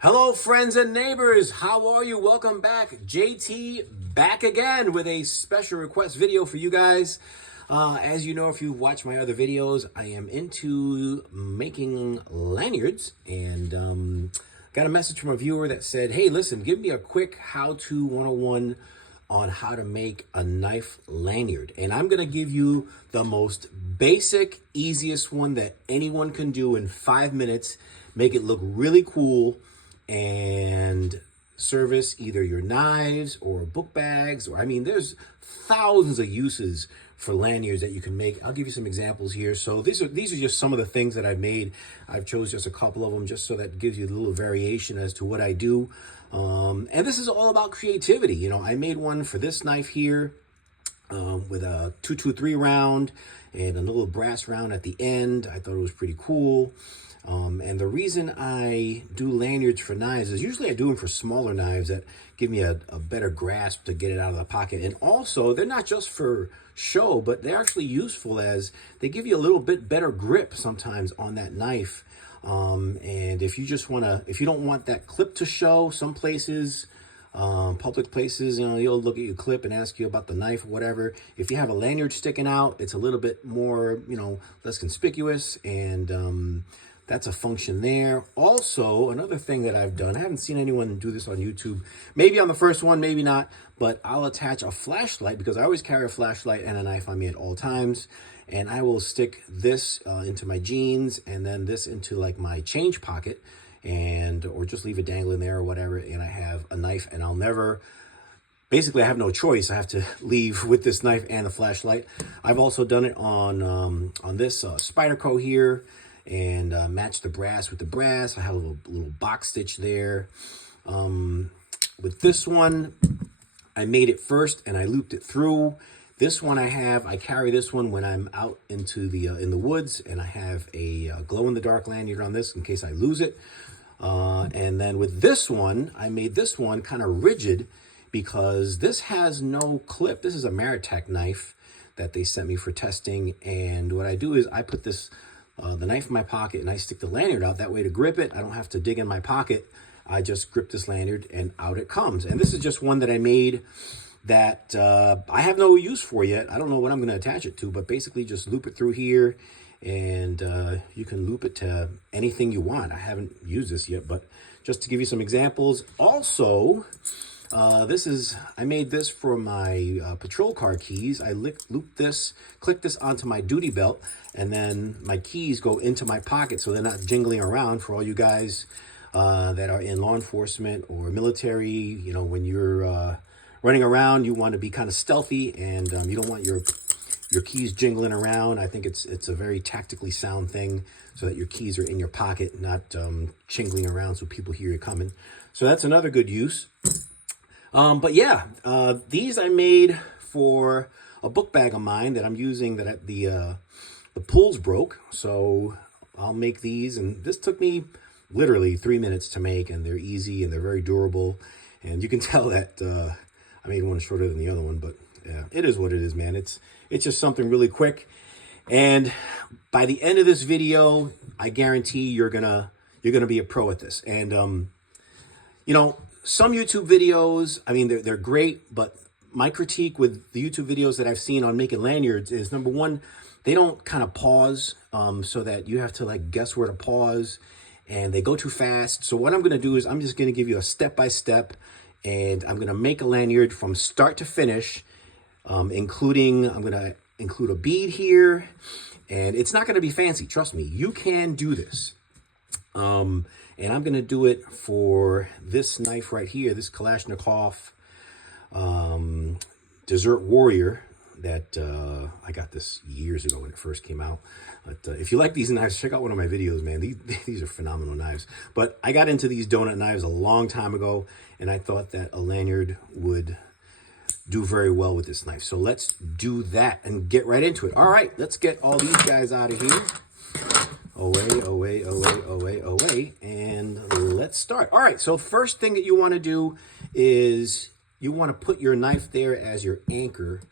Hello, friends and neighbors. How are you? Welcome back. JT back again with a special request video for you guys. As you know, if you've watched my other videos, I am into making lanyards, and got a message from a viewer that said, hey, listen, give me a quick how-to 101 on how to make a knife lanyard. And I'm going to give you the most basic, easiest one that anyone can do in 5 minutes. Make it look really cool and service either your knives or book bags, or there's thousands of uses for lanyards that you can make. I'll give you some examples here. So these are just some of the things that I've made. I've chose just a couple of them just so that gives you a little variation as to what I do. And this is all about creativity. You know, I made one for this knife here with a 223 round and a little brass round at the end. I thought it was pretty cool. And the reason I do lanyards for knives is usually I do them for smaller knives that give me a better grasp to get it out of the pocket. And also, they're not just for show, but they're actually useful as they give you a little bit better grip sometimes on that knife. And if you just if you don't want that clip to show, some places, public places, you'll look at your clip and ask you about the knife or whatever. If you have a lanyard sticking out, it's a little bit more, less conspicuous, and that's a function there. Also, another thing that I've done, I haven't seen anyone do this on YouTube, maybe on the first one, maybe not, but I'll attach a flashlight, because I always carry a flashlight and a knife on me at all times. And I will stick this into my jeans, and then this into like my change pocket, or just leave it dangling there or whatever. And I have a knife, and basically I have no choice. I have to leave with this knife and the flashlight. I've also done it on this Spyderco here, and match the brass with the brass. I have a little box stitch there. With this one, I made it first and I looped it through. This one I carry this one when I'm out into the in the woods, and I have a glow-in-the-dark lanyard on this in case I lose it. And then with this one, I made this one kind of rigid because this has no clip. This is a Maritech knife that they sent me for testing, and what I do is I put this the knife in my pocket and I stick the lanyard out. That way, to grip it, I don't have to dig in my pocket. I just grip this lanyard and out it comes. And this is just one that I made that I have no use for yet. I don't know what I'm going to attach it to, but basically just loop it through here, and you can loop it to anything you want. I haven't used this yet, but just to give you some examples. Also, I made this for my patrol car keys. I click this onto my duty belt, and then my keys go into my pocket so they're not jingling around. For all you guys that are in law enforcement or military, when you're running around, you want to be kind of stealthy, and you don't want your keys jingling around. I think it's a very tactically sound thing, so that your keys are in your pocket, not jingling around so people hear you coming. So that's another good use. But yeah, these I made for a book bag of mine that I'm using that the pulls broke. So I'll make these, and this took me literally 3 minutes to make, and they're easy and they're very durable. And you can tell that I made one shorter than the other one, but yeah, it is what it is, man. It's just something really quick. And by the end of this video, I guarantee you're gonna be a pro at this. And some YouTube videos, they're great, but my critique with the YouTube videos that I've seen on making lanyards is, number one, they don't kind of pause, so that you have to guess where to pause, and they go too fast. So what I'm going to do is I'm just going to give you a step-by-step, and I'm going to make a lanyard from start to finish, I'm going to include a bead here, and it's not going to be fancy. Trust me, you can do this. And I'm going to do it for this knife right here, this Kalashnikov Desert Warrior that I got this years ago when it first came out. But if you like these knives, check out one of my videos, man. These are phenomenal knives. But I got into these donut knives a long time ago, and I thought that a lanyard would do very well with this knife. So let's do that and get right into it. All right, let's get all these guys out of here. Away, and let's start. All right, so first thing that you want to do is you want to put your knife there as your anchor.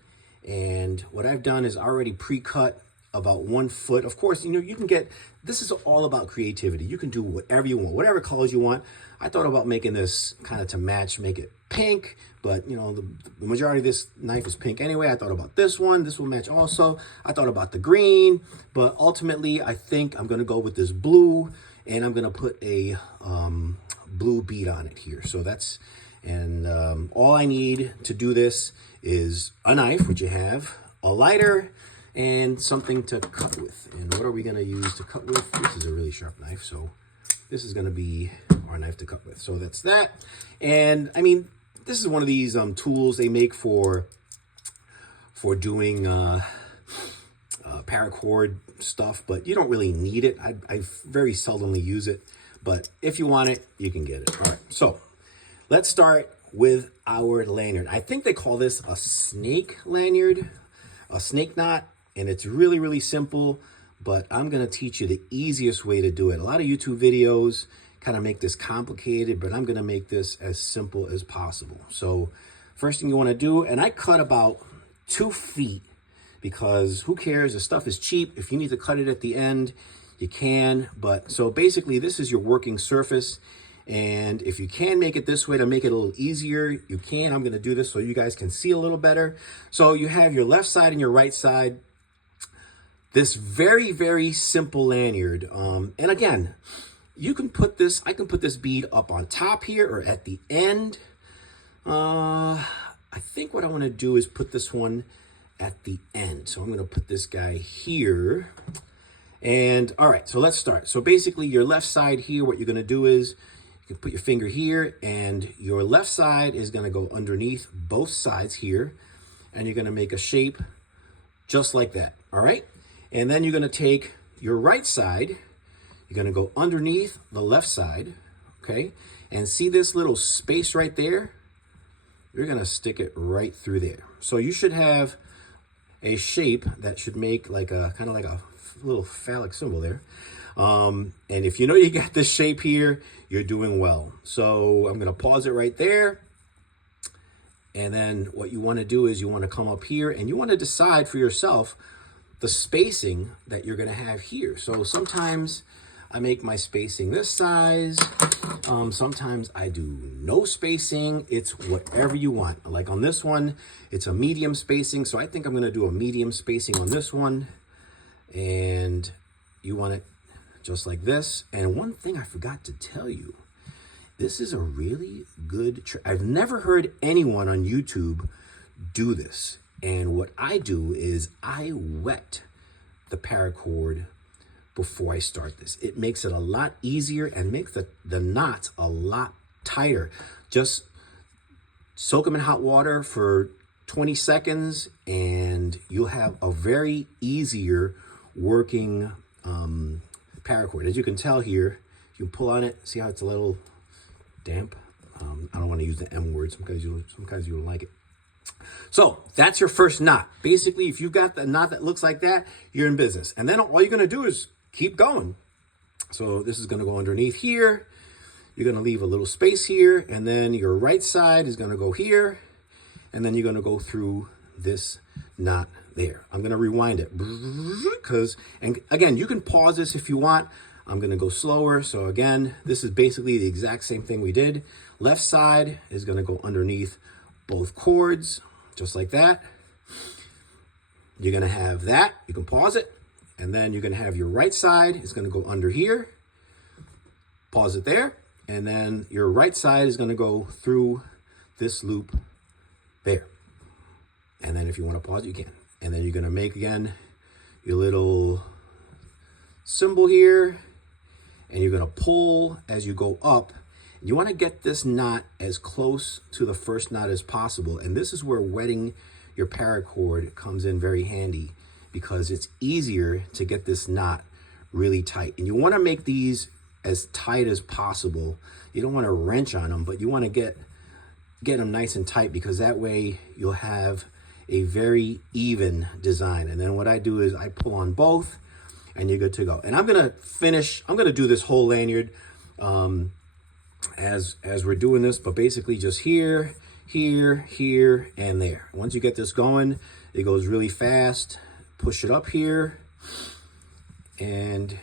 And what I've done is already pre-cut about 1 foot. Of course, you know, you can get, this is all about creativity. You can do whatever you want, whatever colors you want. I thought about making this kind of to match, make it pink, but you know, the majority of this knife is pink anyway. I thought about this one. This will match also. I thought about the green, but ultimately I think I'm going to go with this blue, and I'm going to put a blue bead on it here. So that's, and all I need to do this is a knife, which you have, a lighter, and something to cut with. And what are we going to use to cut with? This is a really sharp knife, so this is going to be our knife to cut with. So that's that. And I mean, this is one of these tools they make for doing paracord stuff, but you don't really need it. I very seldomly use it, but if you want it, you can get it. All right, so let's start with our lanyard. I think they call this a snake lanyard, a snake knot, and it's really, really simple, but I'm gonna teach you the easiest way to do it. A lot of YouTube videos kind of make this complicated, but I'm gonna make this as simple as possible. So first thing you wanna do, and I cut about 2 feet, because who cares, the stuff is cheap. If you need to cut it at the end, you can. But so basically this is your working surface, and if you can make it this way to make it a little easier, you can. I'm gonna do this so you guys can see a little better. So you have your left side and your right side. This very, very simple lanyard. And again, you can put this, I can put this bead up on top here or at the end. I think what I wanna do is put this one at the end. So I'm gonna put this guy here. And all right, so let's start. So basically your left side here, what you're gonna do is you can put your finger here, and your left side is gonna go underneath both sides here, and you're gonna make a shape just like that, all right? And then you're gonna take your right side, you're gonna go underneath the left side, okay? And see this little space right there? You're gonna stick it right through there. So you should have a shape that should make like a, kind of like a little phallic symbol there. And if you know you got this shape here, you're doing well. So I'm gonna pause it right there. And then what you wanna do is you wanna come up here and you wanna decide for yourself the spacing that you're gonna have here. So sometimes I make my spacing this size. Sometimes I do no spacing. It's whatever you want. Like on this one, it's a medium spacing. So I think I'm gonna do a medium spacing on this one. And you want it just like this. And one thing I forgot to tell you, this is a really good trick. I've never heard anyone on YouTube do this. And what I do is I wet the paracord before I start this. It makes it a lot easier and makes the knots a lot tighter. Just soak them in hot water for 20 seconds and you'll have a very easier working paracord. As you can tell here, you pull on it, see how it's a little damp? I don't want to use the M word, sometimes you don't like it. So that's your first knot. Basically, if you've got the knot that looks like that, you're in business. And then all you're gonna do is keep going. So this is gonna go underneath here. You're gonna leave a little space here, and then your right side is gonna go here, and then you're gonna go through this knot there. I'm gonna rewind it, and again, you can pause this if you want. I'm gonna go slower. So again, this is basically the exact same thing we did. Left side is gonna go underneath both cords, just like that. You're gonna have that, you can pause it, and then you're gonna have your right side is gonna go under here, pause it there, and then your right side is gonna go through this loop there. And then if you wanna pause it, you can. And then you're gonna make, again, your little symbol here, and you're gonna pull as you go up. You wanna get this knot as close to the first knot as possible. And this is where wetting your paracord comes in very handy, because it's easier to get this knot really tight. And you wanna make these as tight as possible. You don't wanna wrench on them, but you wanna get them nice and tight, because that way you'll have a very even design. And then what I do is I pull on both and you're good to go. And I'm gonna do this whole lanyard as we're doing this, but basically just here, here, here, and there. Once you get this going, it goes really fast. Push it up here, and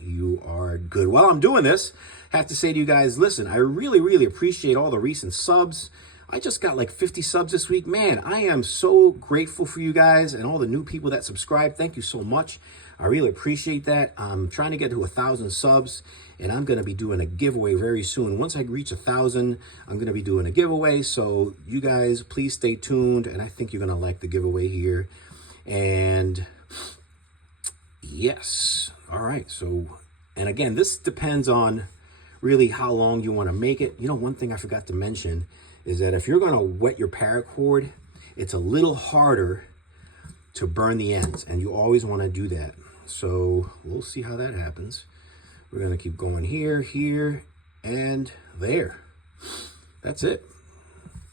you are good. While I'm doing this, I have to say to you guys, listen, I really, really appreciate all the recent subs. I just got like 50 subs this week. Man, I am so grateful for you guys and all the new people that subscribe. Thank you so much. I really appreciate that. I'm trying to get to 1,000 subs, and I'm going to be doing a giveaway very soon. Once I reach 1,000, I'm going to be doing a giveaway. So you guys, please stay tuned, and I think you're going to like the giveaway here. And yes, all right. So, and again, this depends on really how long you want to make it. You know, one thing I forgot to mention is that if you're going to wet your paracord, it's a little harder to burn the ends, and you always want to do that. So we'll see how that happens. We're going to keep going here, here, and there. That's it.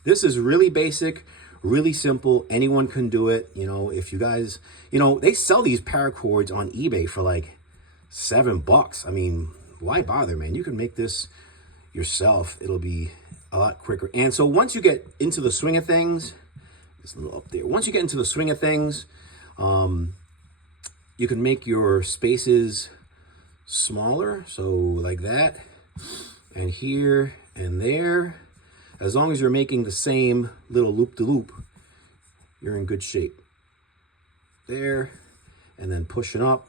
This is really basic, really simple. Anyone can do it. You know, if you guys, you know, they sell these paracords on eBay for like $7. I mean, why bother, man? You can make this yourself. It'll be a lot quicker. And so once you get into the swing of things, it's a little up there. Once you get into the swing of things, you can make your spaces smaller. So like that, and here and there. As long as you're making the same little loop-de-loop, you're in good shape. There, and then pushing up,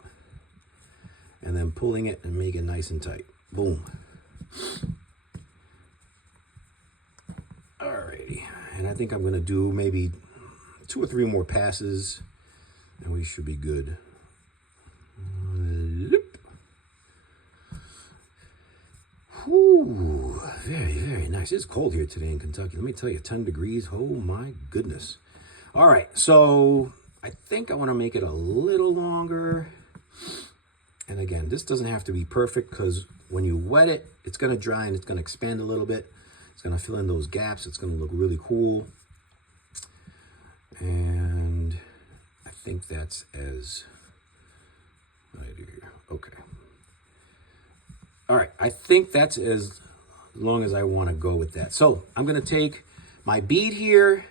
and then pulling it and make it nice and tight. Boom. Alrighty, and I think I'm gonna do maybe 2 or 3 more passes, and we should be good. Whew, very, very nice. It's cold here today in Kentucky. Let me tell you, 10 degrees. Oh my goodness. All right, so I think I want to make it a little longer. And again, this doesn't have to be perfect, because when you wet it, it's going to dry and it's going to expand a little bit. It's going to fill in those gaps. It's going to look really cool. And I think that's as what I do here. Okay. All right, I think that's as long as I want to go with that. So I'm going to take my bead here,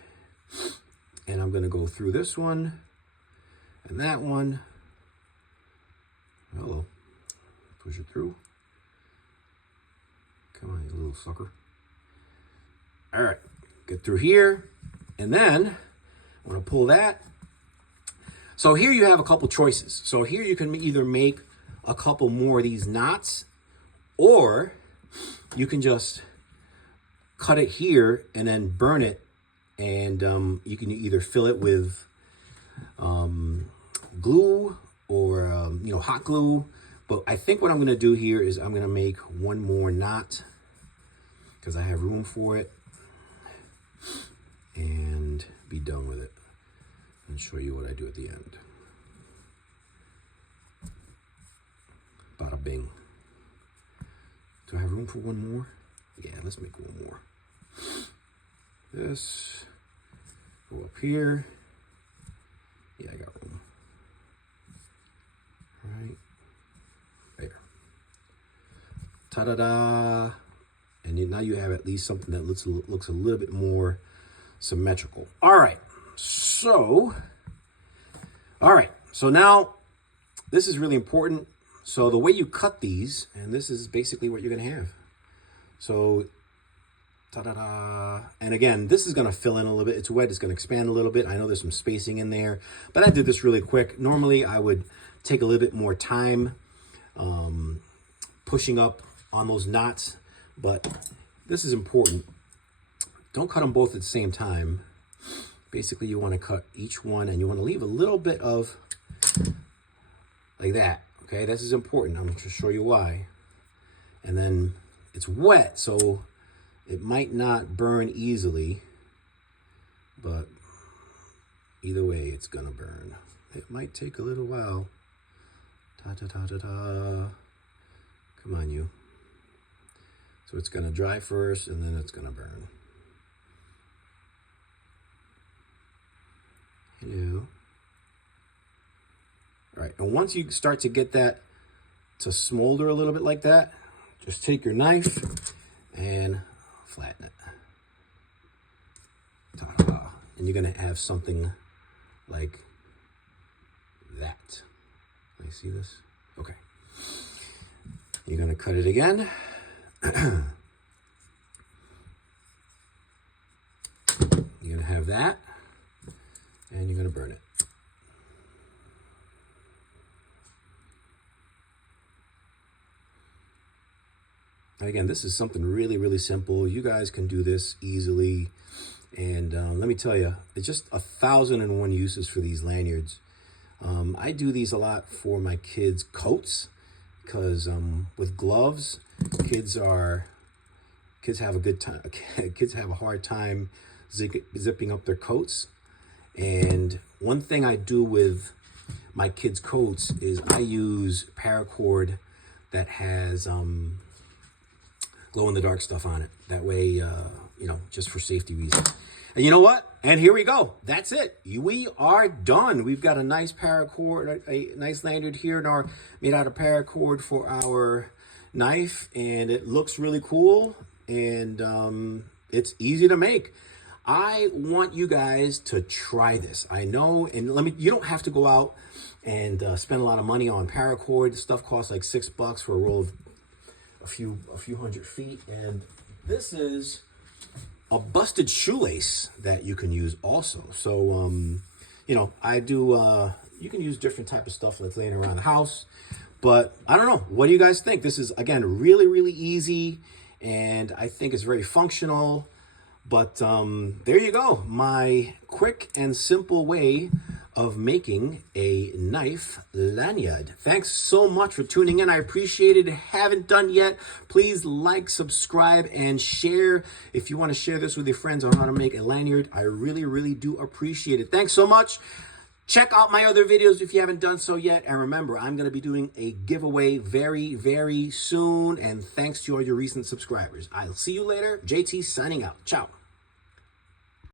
and I'm going to go through this one and that one. Hello. Push it through. Come on, you little sucker. All right, get through here, and then I'm going to pull that. So here you have a couple choices. So here you can either make a couple more of these knots, or you can just cut it here and then burn it, and you can either fill it with glue or you know, hot glue. But I think what I'm going to do here is I'm going to make one more knot, because I have room for it, and be done with it and show you what I do at the end. Bada bing. Do I have room for one more? Yeah, let's make one more. This, go up here. Yeah, I got room. Right there. Ta-da-da. And now you have at least something that looks a little bit more symmetrical. All right. So now this is really important. So the way you cut these, and this is basically what you're going to have. So, ta-da-da. And again, this is going to fill in a little bit. It's wet. It's going to expand a little bit. I know there's some spacing in there, but I did this really quick. Normally, I would take a little bit more time pushing up on those knots, but this is important. Don't cut them both at the same time. Basically, you want to cut each one, and you want to leave a little bit of, like that. Okay, this is important. I'm going to show you why. And then it's wet, so it might not burn easily, but either way, it's going to burn. It might take a little while. Ta-ta-ta-ta-ta. Come on, you. So it's going to dry first, and then it's going to burn. Hello. All right, and once you start to get that to smolder a little bit like that, just take your knife and flatten it. Ta-da. And you're gonna have something like that. Can I see this? Okay. You're going to cut it again. You're going to have that, and you're going to burn it. And again, this is something really, really simple. You guys can do this easily. And let me tell you, it's just 1,001 uses for these lanyards. I do these a lot for my kids' coats because with gloves, kids have a good time. Kids have a hard time zipping up their coats. And one thing I do with my kids' coats is I use paracord that has glow-in-the-dark stuff on it. That way, you know, just for safety reasons. And you know what? And here we go. That's it. We are done. We've got a nice paracord, a nice lanyard here, made out of paracord for our knife, and it looks really cool, and it's easy to make. I want you guys to try this. I know, and you don't have to go out and spend a lot of money on paracord. This stuff costs like $6 for a roll of a few hundred feet, and this is a busted shoelace that you can use also. So you know, I do you can use different type of stuff like laying around the house, but I don't know, what do you guys think? This is, again, really, really easy, and I think it's very functional. But there you go, my quick and simple way of making a knife lanyard. Thanks so much for tuning in. I appreciate it. If you haven't done yet, please like, subscribe, and share. If you want to share this with your friends on how to make a lanyard, I really, really do appreciate it. Thanks so much. Check out my other videos if you haven't done so yet. And remember, I'm going to be doing a giveaway very, very soon. And thanks to all your recent subscribers. I'll see you later. JT signing out. Ciao.